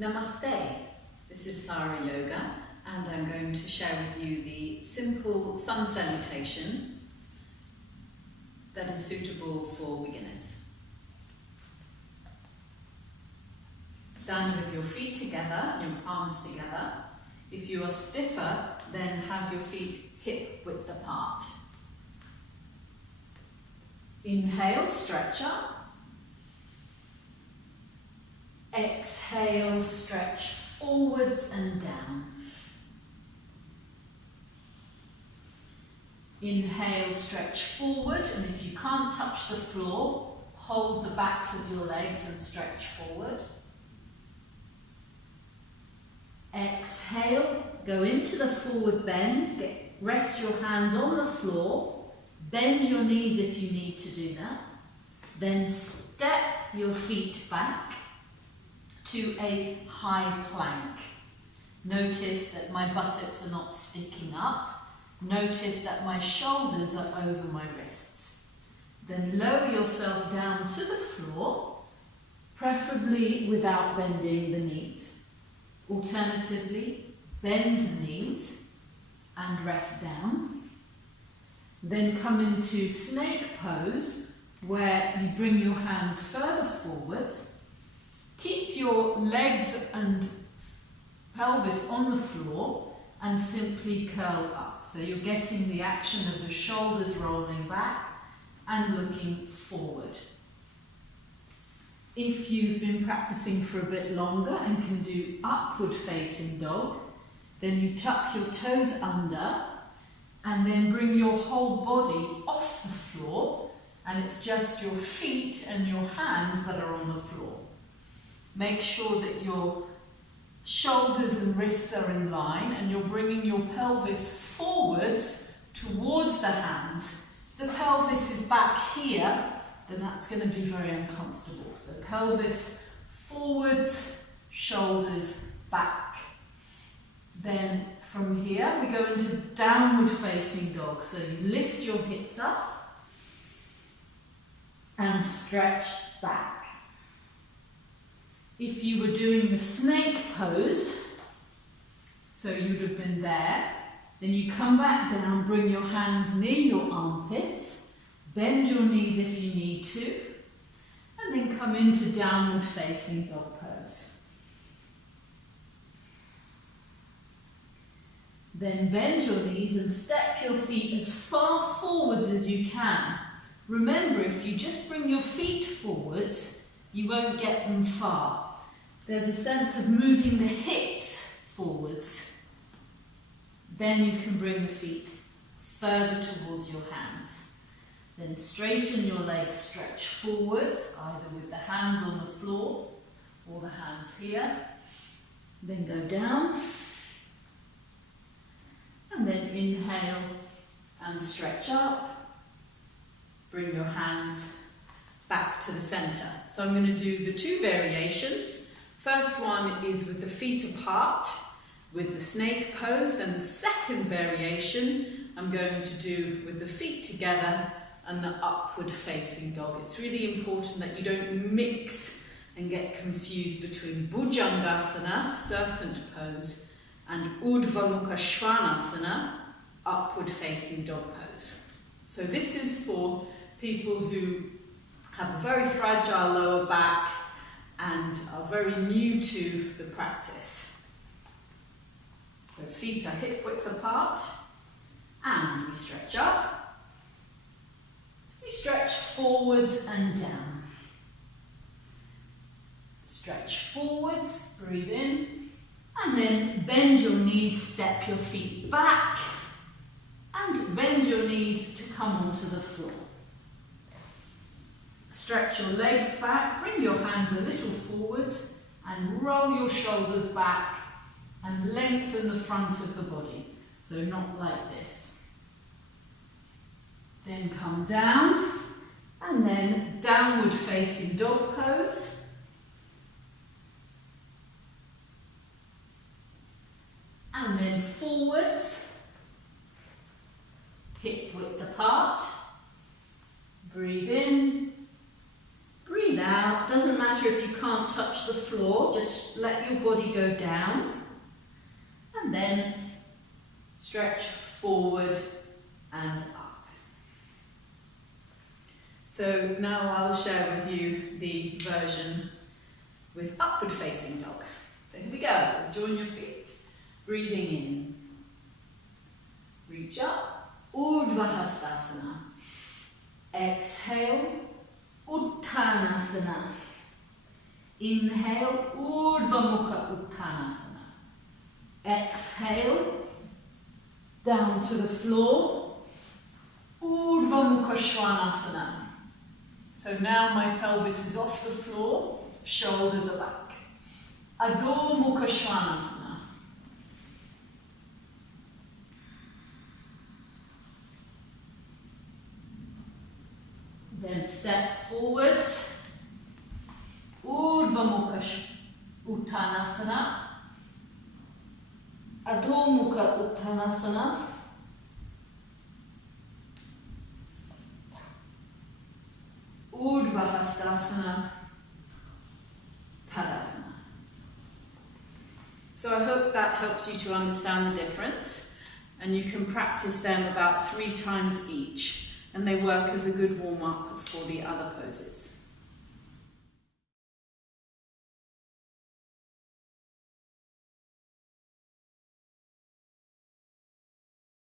Namaste, this is Sara Yoga and I'm going to share with you the simple sun salutation that is suitable for beginners. Stand with your feet together, your palms together. If you are stiffer, then have your feet hip width apart. Inhale, stretch up. Exhale, stretch forwards and down. Inhale, stretch forward, and if you can't touch the floor, hold the backs of your legs and stretch forward. Exhale, go into the forward bend, rest your hands on the floor, bend your knees if you need to do that. Then step your feet back to a high plank. Notice that my buttocks are not sticking up. Notice that my shoulders are over my wrists. Then lower yourself down to the floor, preferably without bending the knees. Alternatively, bend the knees and rest down. Then come into snake pose, where you bring your hands further forwards. Keep your legs and pelvis on the floor and simply curl up. So you're getting the action of the shoulders rolling back and looking forward. If you've been practicing for a bit longer and can do upward facing dog, then you tuck your toes under and then bring your whole body off the floor, and it's just your feet and your hands that are on the floor. Make sure that your shoulders and wrists are in line and you're bringing your pelvis forwards towards the hands. The pelvis is back here, then that's going to be very uncomfortable. So pelvis forwards, shoulders back. Then from here we go into downward facing dog. So you lift your hips up and stretch back. If you were doing the snake pose, so you'd have been there, then you come back down, bring your hands near your armpits, bend your knees if you need to, and then come into downward facing dog pose. Then bend your knees and step your feet as far forwards as you can. Remember, if you just bring your feet forwards, you won't get them far. There's a sense of moving the hips forwards. Then you can bring the feet further towards your hands. Then straighten your legs, stretch forwards, either with the hands on the floor or the hands here. Then go down. And then inhale and stretch up. Bring your hands back to the center. So I'm going to do the two variations. First one is with the feet apart, with the snake pose. Then the second variation I'm going to do with the feet together and the upward facing dog. It's really important that you don't mix and get confused between Bhujangasana, serpent pose, and Urdhva Mukha Svanasana, upward facing dog pose. So this is for people who have a very fragile lower back and are very new to the practice. So feet are hip width apart, and we stretch up. We stretch forwards and down. Stretch forwards, breathe in, and then bend your knees, step your feet back, and bend your knees to come onto the floor. Stretch your legs back, bring your hands a little forwards and roll your shoulders back and lengthen the front of the body. So not like this. Then come down and then downward facing dog pose. And then forwards, hip width apart. Breathe in. Breathe now, it doesn't matter if you can't touch the floor, just let your body go down and then stretch forward and up. So now I'll share with you the version with upward facing dog. So here we go, join your feet, breathing in, reach up, Urdhva Hastasana, exhale, Uttanasana, inhale, Urdhva Mukha Uttanasana, exhale, down to the floor, Urdhva Mukha Svanasana. So now my pelvis is off the floor, shoulders are back. Adho Mukha Svanasana. Then step forwards, Urdhva Mukha Uttanasana, Adho Mukha Uttanasana, Urdhva Hastasana, Tadasana. So I hope that helps you to understand the difference, and you can practice them about 3 times each, and they work as a good warm-up for the other poses.